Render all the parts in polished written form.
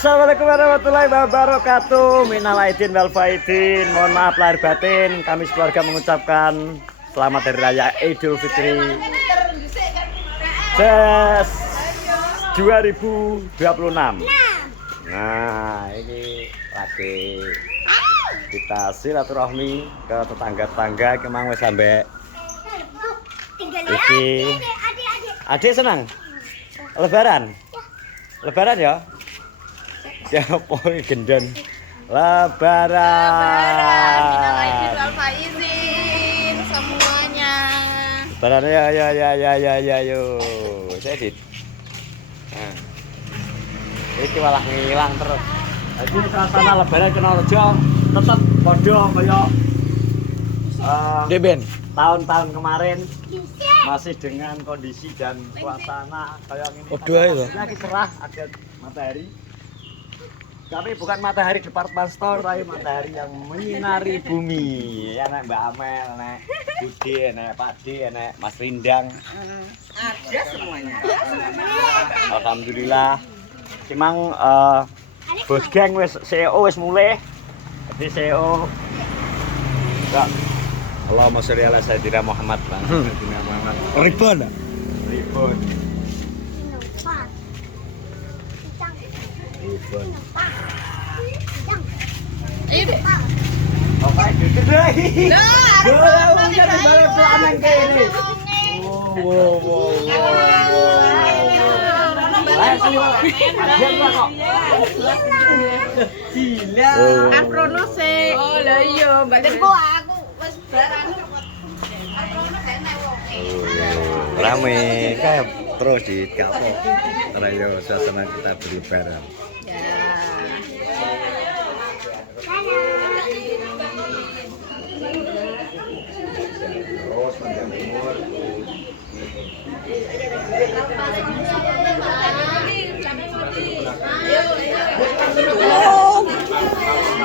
Assalamualaikum warahmatullahi wabarakatuh. Minal aidin wal faidin. Mohon maaf lahir batin. Kami sekeluarga mengucapkan selamat hari raya Idul Fitri 2026. Nah, ini lagi kita silaturahmi ke tetangga-tetangga kemang wis sampe iki. Adik senang lebaran? Lebaran ya? Siapa gendon lebaran. Minal aidin wal faizin semuanya. Lebaran ya yo. Saya dit. Nah. Iki malah ngilang terus. Jadi suasana lebaran Kenorejo tetap padha kaya Deben. tahun-tahun kemarin, masih dengan kondisi dan suasana kayak ini. Padha ae lho. Lagi cerah, ada matahari. Tapi bukan matahari department store, tapi matahari yang menyinari bumi. Enak Mbak Amel, enak Budi, enak Pak D, enak Mas Rindang. Ada semuanya. Alhamdulillah. Memang bos geng wis CEO wis mulai. Jadi CEO enggak. Allahumma sholli ala sayyidina Muhammad. Sayyidina Muhammad. Ribon. Ribon. Ribon. Ayo deh. Oke, duduk lagi. Nah, Wow, jadi baru tuh anak kayak ini. Wow. Gila. Afrono sih. Oh, lah iya, Mbak Tengko aku wis barang. Afrono enak wong. Rame kayak terus di kapok. Rayo suasana kita berlebaran. Ya. Terus panjang umur.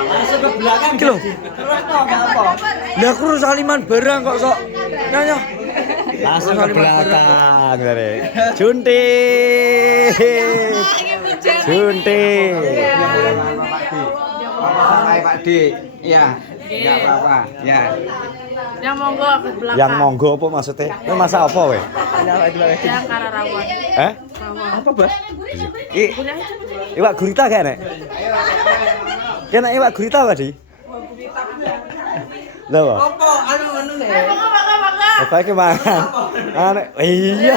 Langsung ke belakang Iki lho. Terus kok enggak apa. Lah aku harus saliman barang kok sok. Nyonya. Langsung ke belakang dari Junti. Hai Pak D, ya, nggak apa-apa, ya. Yang monggo ke belakang. Yang monggo apa maksudnya? Ini masa apa weh? Yang kararawan. Apa bos? Iwak gurita kayak nek? Kena iwak gurita apa di? Lho. Apa anu nih? Apa iki mangan? Ane iya.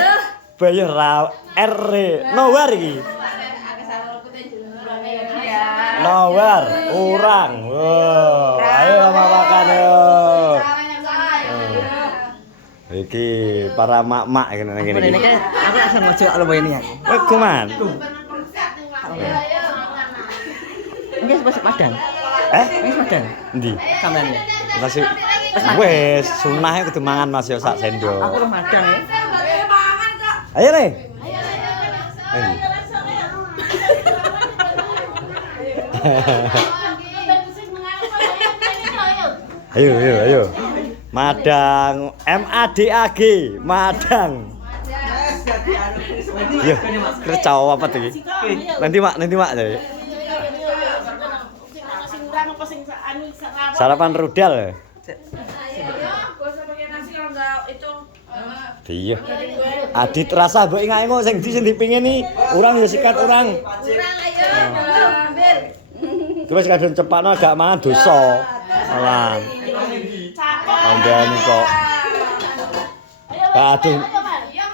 Bayar raw R. Nowar iki. Nowar, urang. Wow, ayo sama makan yo. Iki para mak-mak ngene Ini iki. kan aku langsung ngojok lho ini ya. Wes kuman. Ini masih Padang. Ini Padang. Endi? Sampean ya. Masih wes sunahnya kudu mangan Mas yo sak sendok. Aku rumah Padang ya. Ayo nih. Ayo. Madang MADAG, Madang. Iya, kerja apa iki? Nanti mak jadi. Sarapan rudal. Iya. Adit rasa mbok ingake sing di sing dipingini urang ya sikat urang. Terus kadang cepatno gak mangan dosa. Alah. Andane kok. Aduh.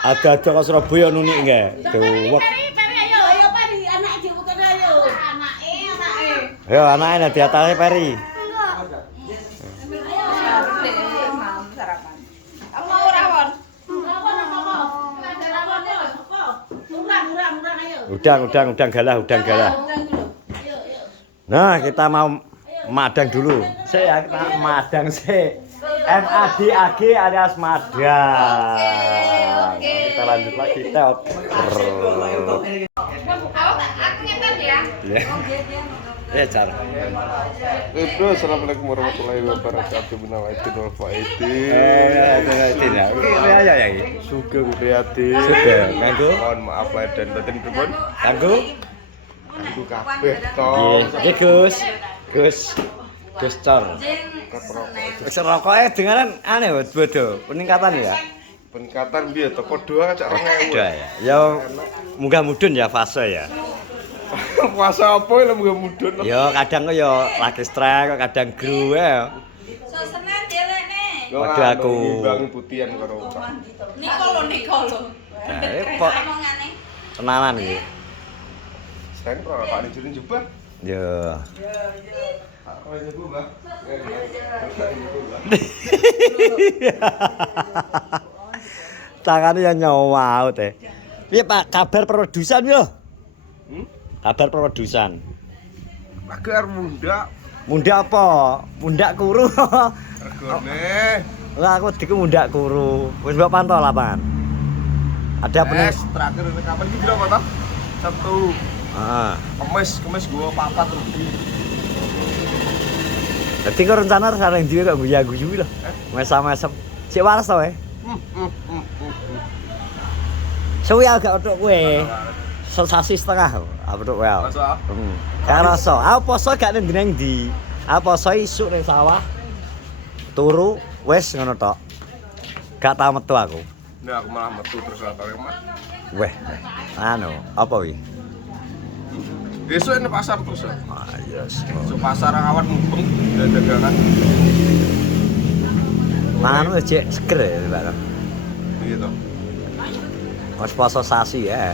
Ada kok Surabaya nunik nggih. Duwek. Yo anake di atase Peri. Udang galah. Nah, kita mau madang dulu. Saya madang sih. MADAG alias madang. Kita lanjut lagi. Ya, cara. Assalamualaikum warahmatullahi wabarakatuh. Minal aidin wal faidin. Ya. Sugeng Priyatin. Sugeng. Kanggo? Mohon maaf lahir dan batin pripun. Kanggo? Aku kabeh to. Nggih, Gus. Gus Cor. Wis rokoke dengaran aneh bodo, peningkatan ya. Peningkatan piye to padha cak 2000. Udah ya. Ya munggah mudun ya fase ya. Puasa apa lho munggah mudun. Ya kadang kok ya lagi strike, kadang gru ya. Suasana delekne. Waduh, aku. Imbangi putihan karo Nikolo. Repot. Omongane. Tenanan iki. Sen pro Pak Dijurin coba. Ya. Oh ini Bu, Mbak. Tangannya yang nyawa teh. Piye Pak, kabar produsen yo? Kabar produsen. Agar munda Mundak apa? Mundak kuru. regane. Lah aku diku mundak kuru. Wis mbok pantau lapangan. Ada pening. Terakhir ini kapan iki berapa toh? Sabtu. Heeh. Kemis gua papat rugi. Dadi kok rencana sareng dhewe kok guyu-guyu lho. Mesam-mesem. Sik waras to, Suwi agak otok kowe. Sensasi setengah apa tok kowe. Masa? Gak rasa. Aku poso gak ning ndi. Aku poso isuk ning sawah. Turu wis ngono tok. Gak tau metu aku. Nah, aku malah metu terus atore mah. Weh. Anu, apa wi? Besok ini pasar terus. Ah, yes. So pasar awan mubeng dagangan. Mangan wis cek seger ya, Pak. Iya toh. Wis poso sasi ya.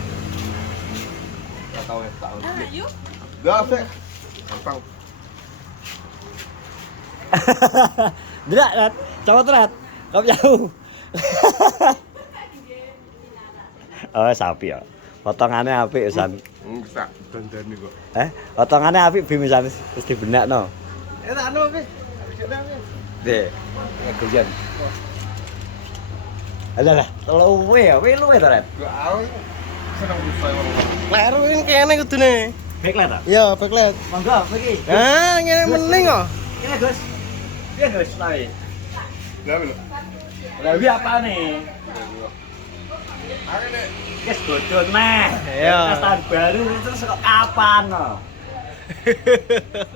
Enggak tahu ya, tahu. Ayo. Enggak, Fek. Gampang. Drak, Rat. Coba Rat. Kau jauh. Oh, sapi ya. Potongannya apik pisan. Enggak, dandani kok. Potongannya apik bi misan wis dibenakno. Tak anu, Fek. Deh. Kejan. Alah, luwe ya, luwe to, Rat. Enggak aku seneng bisa orang. Leru ini kene kudune. Backlight ta? Ya, backlight. Monggo, iki. Ah, ngene mending kok. Ini Gus. Iya Gus, lawe. Enggak lho. Lawe apa nih? Aku nek Yes, godon meh. Iya. Tahun baru terus kok kapan no?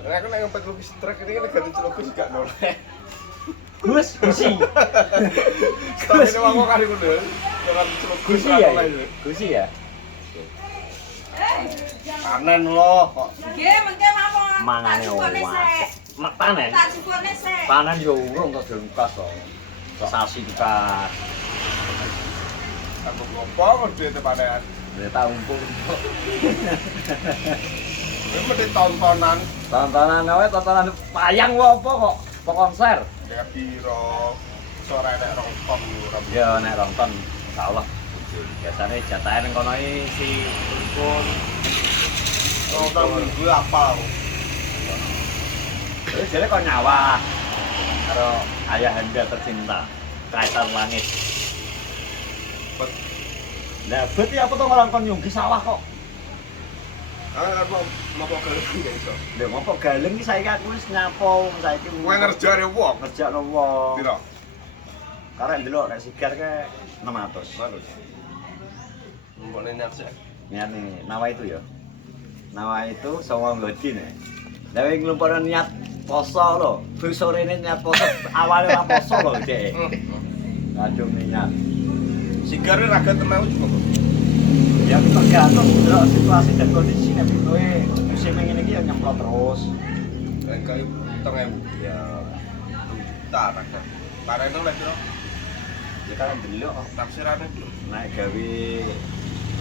aku nek ngempet lukis truk ini kan ganti lukis gak noleh. Gus, gusi. Tapi ini aku kali kudu. Jangan lukis Gusi ya? Gusi ya? Panen loh kok. Nggih, mengke mawon. Mangane owak. Mak panen. Tak cukupne sik. Panen yo urung kok dengkas to. Sasi kas. Aku ngopo kok duwe panen. Ya tak umpul. Ini mesti tontonan. Tontonan wae tontonan wayang apa kok? Kok konser? Ya piro sore nek rongkong ora. Ya nek nonton insyaallah muncul. Biasane jatahe ning kono iki si Pun. Rongkong minggu apa? Terus jadi kok nyawa karo ayah anda tercinta Kaisar Langit. Bet. Nah, berarti apa tuh orang kon nyunggi sawah kok? Apa mau galeng ya iso. Lha ngopo galeng iki saiki aku wis nyapo saiki Kowe ngerjane wong. ngerjakno wong. Piro? Karek ndelok nek sigar ke 600. Bagus. Mbok nyak sik. Niat nih, nawa itu ya. Nawa itu sama ngodi nih. Lah wing nglumpukno niat poso lho. Bus sore ini niat poso, awale ora poso lho, Dek. Kadung niat. Sigare raga tenang juga kok. Ya tergantung delok situasi dan kondisi nek kowe musim ngene iki ya nyemprot terus. Kayak kayak 7.000 Ya, tak raga. Parene lek piro? ya kan delok Tafsirane. naik gawe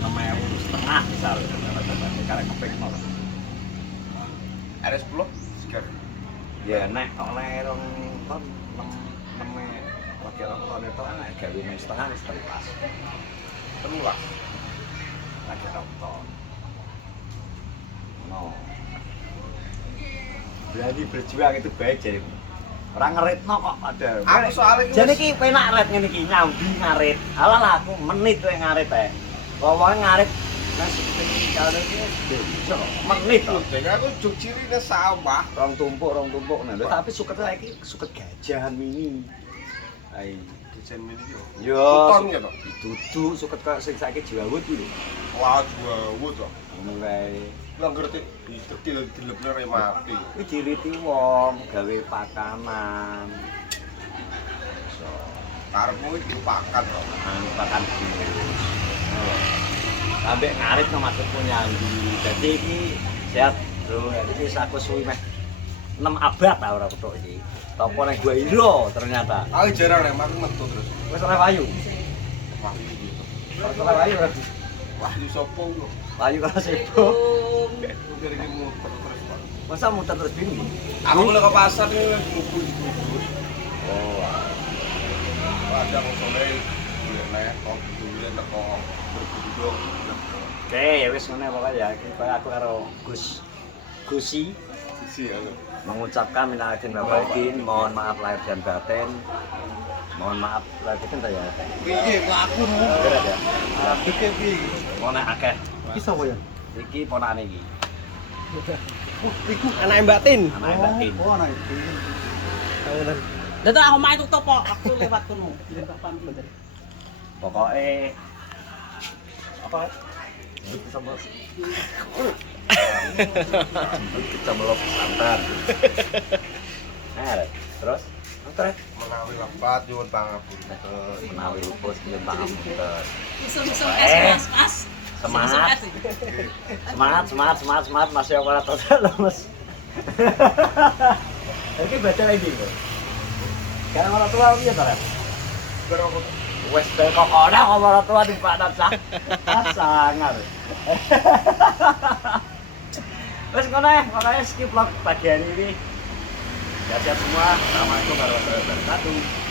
6.500 misalnya karena kepeng mau. Ada 10 sigare. Ya nek oleh rong ton 6 wakil rong ton itu kan naik gawe 6,5 wis pas. Teluas. Lagi rong ton. No. Berani berjuang itu baik jadi. Orang ngeritno kok ada. Aku soalnya iki Jadi ki penak ret ngene iki nyambi ngarit. Alah lah aku menit wae ngarit ae. Wong ngarit nasi kalo iki bisa menit to. Dek aku juk cirine sawah. Rong tumpuk nah. Tapi suket saiki suket gajahan mini. Ai desain ini yo. Yo, Ton ya toh. duduk suket kok sing saiki jawut iki lho. Wah, gua toh. Mulai Lah ngerti dikil dilepne re mati. iki diriti wong gawe pakanan. So, Karepmu iki pakan toh. pakan sampai ngarit no maksudku nyambi. Jadi iki sehat, Bro. Iki aku suwi meh 6 abad ta ora ketok iki. Topo ning gua Hiro ternyata. Aku jarang rek aku metu terus. Wis ora payu. Wah, iki. Ora payu. Wah, di sopo kok. Payu karo sebo. Udah iki muter terus. Pak. Masa muter terus bingung. Aku mulai ke pasar nih ngumpul di bubur. Oh. Ada kosone boleh naik kok dulu teko berbudok. Oke, ya wis ngene pokoke ya. Iki koyo aku karo Gusi Sisi aku. mengucapkan minal aidin wal faizin, mohon maaf lahir dan batin. Mohon maaf lahir batin ta ya. Piye kok aku Berat ya. Piye piye. Ponak akeh. Iki sapa ya? Iki ponakane iki. Iku anake Mbak Tin. Anake batin. Tahunan. Dadi aku main tutup kok, aku lewat kono. Pokoke apa? Sambal. Kecamlok santan. Terus terus Menawi lepat nyuwun pangapunten. menawi lupus yen pangapunten. Iseng-iseng Mas. Semangat. Semangat masih ora total Mas. Iki baca lagi kok. Kan ora tua piye to, Ren? Wes kok ora ora tua di Pak Nafsa. Sangar. Wes ngono ya, makanya skip vlog pagi hari ini. Siap-siap semua. Assalamualaikum warahmatullahi wabarakatuh.